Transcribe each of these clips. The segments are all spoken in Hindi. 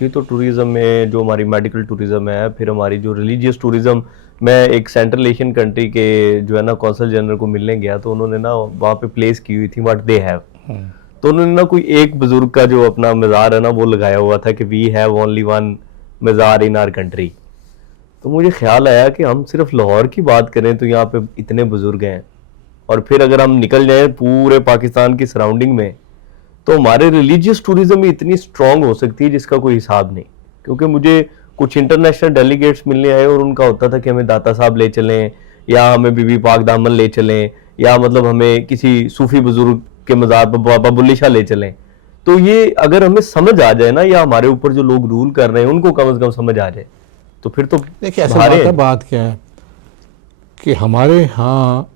ये तो टूरिज्म में जो हमारी मेडिकल टूरिज्म है, फिर हमारी जो रिलीजियस टूरिज्म, मैं एक सेंट्रल एशियन कंट्री के जो है ना कौंसल जनरल को मिलने गया, तो उन्होंने ना वहाँ पे प्लेस की हुई थी व्हाट दे हैव। तो उन्होंने ना कोई एक बुजुर्ग का जो अपना मज़ार है ना वो लगाया हुआ था कि वी हैव ओनली वन मज़ार इन आर कंट्री। तो मुझे ख्याल आया कि हम सिर्फ लाहौर की बात करें तो यहाँ पे इतने बुजुर्ग हैं, और फिर अगर हम निकल जाएं पूरे पाकिस्तान की सराउंडिंग में, तो हमारे रिलीजियस टूरिज्म ही इतनी स्ट्रांग हो सकती है जिसका कोई हिसाब नहीं। क्योंकि मुझे कुछ इंटरनेशनल डेलीगेट्स मिलने आए और उनका होता था कि हमें दाता साहब ले चलें, या हमें बीबी पाक दामन ले चलें, या मतलब हमें किसी सूफी बुजुर्ग के मज़ार पर बाबा बुल्ली शाह ले चलें। तो ये अगर हमें समझ आ जाए ना, या हमारे ऊपर जो लोग रूल कर रहे हैं उनको कम से कम समझ आ जाए, तो फिर तो देखिए ऐसा बात क्या है कि हमारे यहाँ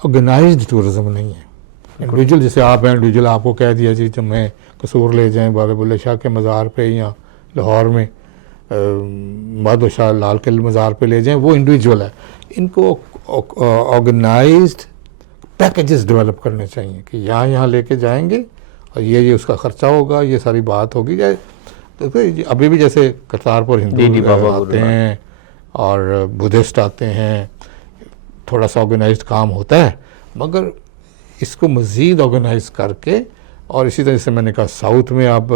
ऑर्गेनाइज्ड टूरिज्म नहीं है। इंडिविजुअल जैसे आप हैं, इंडिविजुअल आपको कह दिया जी जब मैं कसूर ले जाएं बाबा बुल्ले शाह के मज़ार पे या लाहौर में बहादुर शाह लाल किले मज़ार पे ले जाएं, वो इंडिविजुअल है। इनको ऑर्गेनाइज्ड पैकेजेस डेवलप करने चाहिए कि यहाँ लेके जाएंगे और ये उसका ख़र्चा होगा, ये सारी बात होगी। तो अभी भी जैसे करतारपुर हिंदू आते हैं और बुद्धिस्ट आते हैं, थोड़ा सा ऑर्गेनाइज्ड काम होता है, मगर इसको मज़ीद ऑर्गेनाइज करके, और इसी तरह से मैंने कहा साउथ में आप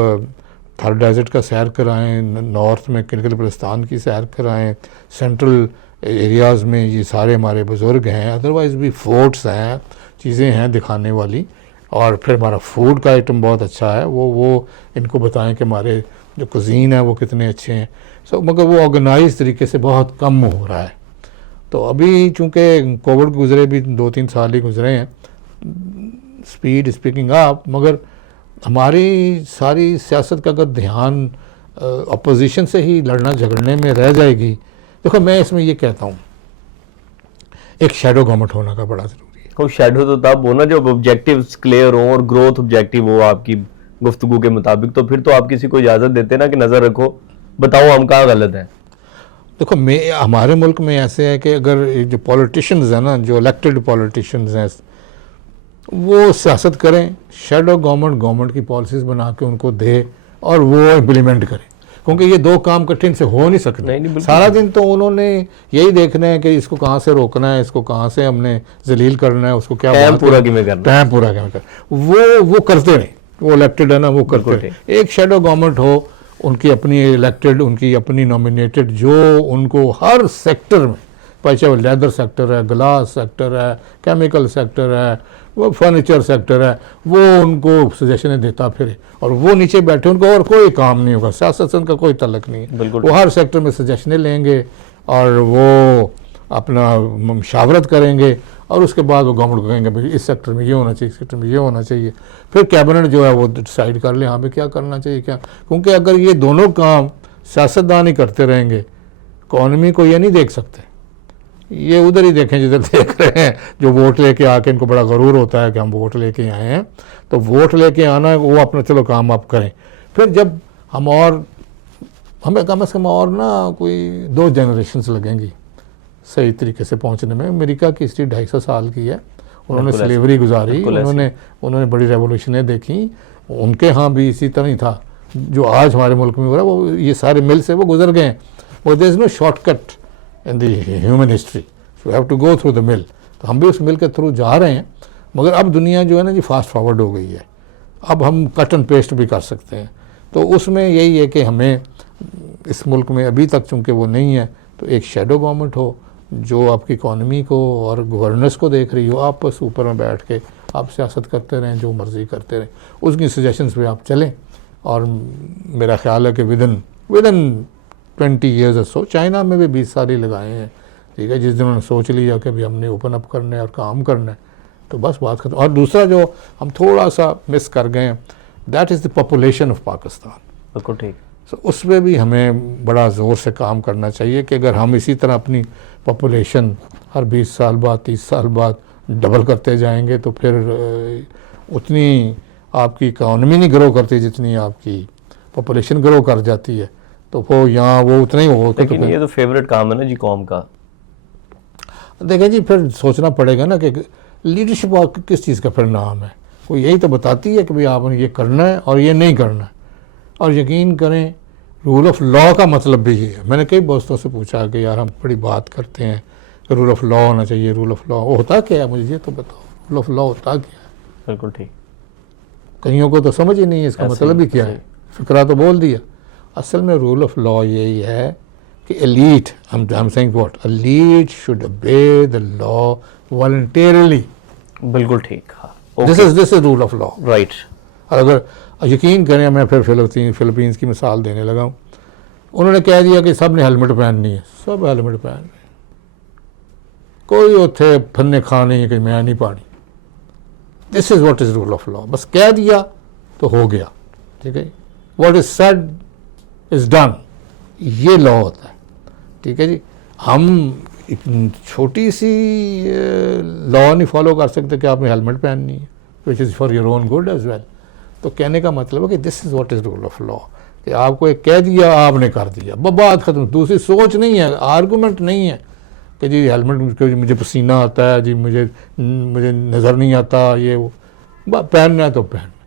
थार डेजर्ट का सैर कराएं, नॉर्थ में किलगित बल्तिस्तान की सैर कराएं, सेंट्रल एरियाज़ में ये सारे हमारे बुज़ुर्ग हैं, अदरवाइज़ भी फोर्ट्स हैं, चीज़ें हैं दिखाने वाली। और फिर हमारा फूड का आइटम बहुत अच्छा है, वो इनको बताएं कि हमारे जो कुज़ीन है वो कितने अच्छे हैं। मगर वो ऑर्गेनाइज तरीके से बहुत कम हो रहा है। तो अभी चूँकि कोविड गुजरे भी 2-3 साल ही गुजरे हैं, स्पीड स्पीकिंग अप, मगर हमारी सारी सियासत का अगर ध्यान अपोजिशन से ही लड़ना झगड़ने में रह जाएगी। देखो मैं इसमें ये कहता हूँ एक शैडो गवर्नमेंट होना का बड़ा ज़रूरी है। तो शैडो तो तब हो ना जब ऑब्जेक्टिव्स क्लियर हो और ग्रोथ ऑब्जेक्टिव हो आपकी गुफ्तगू के मुताबिक, तो फिर तो आप किसी को इजाज़त देते ना कि नज़र रखो, बताओ हम कहाँ गलत हैं। देखो हमारे मुल्क में ऐसे है कि अगर जो पॉलिटिशियंस हैं ना, जो इलेक्टेड पॉलिटिशियंस हैं, वो सियासत करें, शैडो गवर्नमेंट की पॉलिसीज़ बना के उनको दे और वो इम्प्लीमेंट करें, क्योंकि ये दो काम कठिन से हो नहीं सकते। सारा दिन तो उन्होंने यही देखना है कि इसको कहाँ से रोकना है, इसको कहाँ से हमने जलील करना है, उसको क्या टाइम पूरा करना, वो करते नहीं। वो इलेक्टेड है ना, वो करते नहीं। एक शैडो गवर्नमेंट हो, उनकी अपनी इलेक्टेड, उनकी अपनी नॉमिनेटेड, जो उनको हर सेक्टर में, चाहे वो लेदर सेक्टर है, ग्लास सेक्टर है, केमिकल सेक्टर है, वो फर्नीचर सेक्टर है, वो उनको सजेशनें देता फिरे, और वो नीचे बैठे, उनको और कोई काम नहीं होगा, सियासत से उनका कोई तल्लुक नहीं है। वो हर सेक्टर में सजेशनें लेंगे और वो अपना मशावरत करेंगे, और उसके बाद वो गवर्नमेंट को कहेंगे भाई इस सेक्टर में ये होना चाहिए, इस सेक्टर में ये होना चाहिए। फिर कैबिनेट जो है वो डिसाइड कर ले यहाँ पे क्या करना चाहिए क्या। क्योंकि अगर ये दोनों काम सियासतदान ही करते रहेंगे, इकॉनमी को ये नहीं देख सकते, ये उधर ही देखें जिधर देख रहे हैं, जो वोट लेके आके इनको बड़ा गरूर होता है कि हम वोट लेके आए हैं। तो वोट लेके आना है, वो अपना चलो काम आप करें। फिर जब हमें कम से कम और ना कोई 2 जनरेशन्स लगेंगी सही तरीके से पहुंचने में। अमेरिका की हिस्ट्री 250 साल की है, उन्होंने स्लेवरी गुजारी, उन्होंने बड़ी रेवोल्यूशनें देखी, उनके यहाँ भी इसी तरह ही था जो आज हमारे मुल्क में हो रहा है। वो ये सारे मिल से वो गुजर गए हैं, और there is no shortcut in the human history, you have to go through the mill. तो हम भी उस मिल के थ्रू जा रहे हैं, मगर अब दुनिया जो है ना जी फास्ट फॉरवर्ड हो गई है, अब हम कट एंड पेस्ट भी कर सकते हैं। तो उसमें यही है कि हमें इस मुल्क में अभी तक चूँकि वो नहीं है, तो एक शैडो गवर्नमेंट हो जो आपकी इकॉनमी को और गवर्नेंस को देख रही हो, आप बस ऊपर में बैठ के आप सियासत करते रहें, जो मर्ज़ी करते रहें, उसकी सजेशंस पे आप चलें। और मेरा ख्याल है कि विदिन 20 ईयर्स और सो, चाइना में भी 20 साल ही लगाए हैं, ठीक है, जिस दिन उन्होंने सोच लिया कि भाई हमने ओपन अप करना है और काम करना है, तो बस बात खत्म। और दूसरा जो हम थोड़ा सा मिस कर गए हैं, that is the population of Pakistan. बिल्कुल ठीक। तो उस पर भी हमें बड़ा ज़ोर से काम करना चाहिए कि अगर हम इसी तरह अपनी पॉपुलेशन हर 20 साल बाद 30 साल बाद डबल करते जाएंगे, तो फिर उतनी आपकी इकॉनमी नहीं ग्रो करती जितनी आपकी पॉपुलेशन ग्रो कर जाती है। तो वो यहाँ वो उतना ही होता है। लेकिन ये तो फेवरेट काम है ना जी कौम का। देखें जी, फिर सोचना पड़ेगा ना कि लीडरशिप किस चीज़ का परिणाम है। कोई यही तो बताती है कि भाई आपने ये करना है और ये नहीं करना है। और यकीन करें रूल ऑफ लॉ का मतलब भी ये है। मैंने कई दोस्तों से पूछा कि यार हम बड़ी बात करते हैं रूल ऑफ लॉ होना चाहिए, रूल ऑफ लॉ होता क्या है, मुझे ये तो बताओ, रूल ऑफ लॉ होता क्या है। बिल्कुल ठीक। कईयों को तो समझ ही नहीं है इसका ऐसे मतलब ही ही, क्या ऐसे है, फिक्रा तो बोल दिया। असल में रूल ऑफ लॉ यही है कि elite, I'm saying what, elite should obey the law voluntarily. बिल्कुल ठीक। हाँ, This is rule of law. Right. और अगर यकीन करें, मैं फिर फिलीपींस की मिसाल देने लगा हूँ। उन्होंने कह दिया कि सब ने हेलमेट पहननी है, सब हेलमेट पहन रहे, कोई उथे फन्ने खा नहीं है कि मैं नहीं पानी। This is what is rule of law. बस कह दिया तो हो गया, ठीक है। What is said is done, ये लॉ होता है, ठीक है जी। हम एक छोटी सी लॉ नहीं फॉलो कर सकते कि आपने हेलमेट पहननी है, which is for your own good as well. तो कहने का मतलब है कि this is what is rule of law, कि आपको एक कह दिया, आपने कर दिया, बात खत्म। दूसरी सोच नहीं है, आर्गूमेंट नहीं है कि जी हेलमेट मुझे पसीना आता है, जी मुझे नज़र नहीं आता, ये वो, पहनना है तो पहन।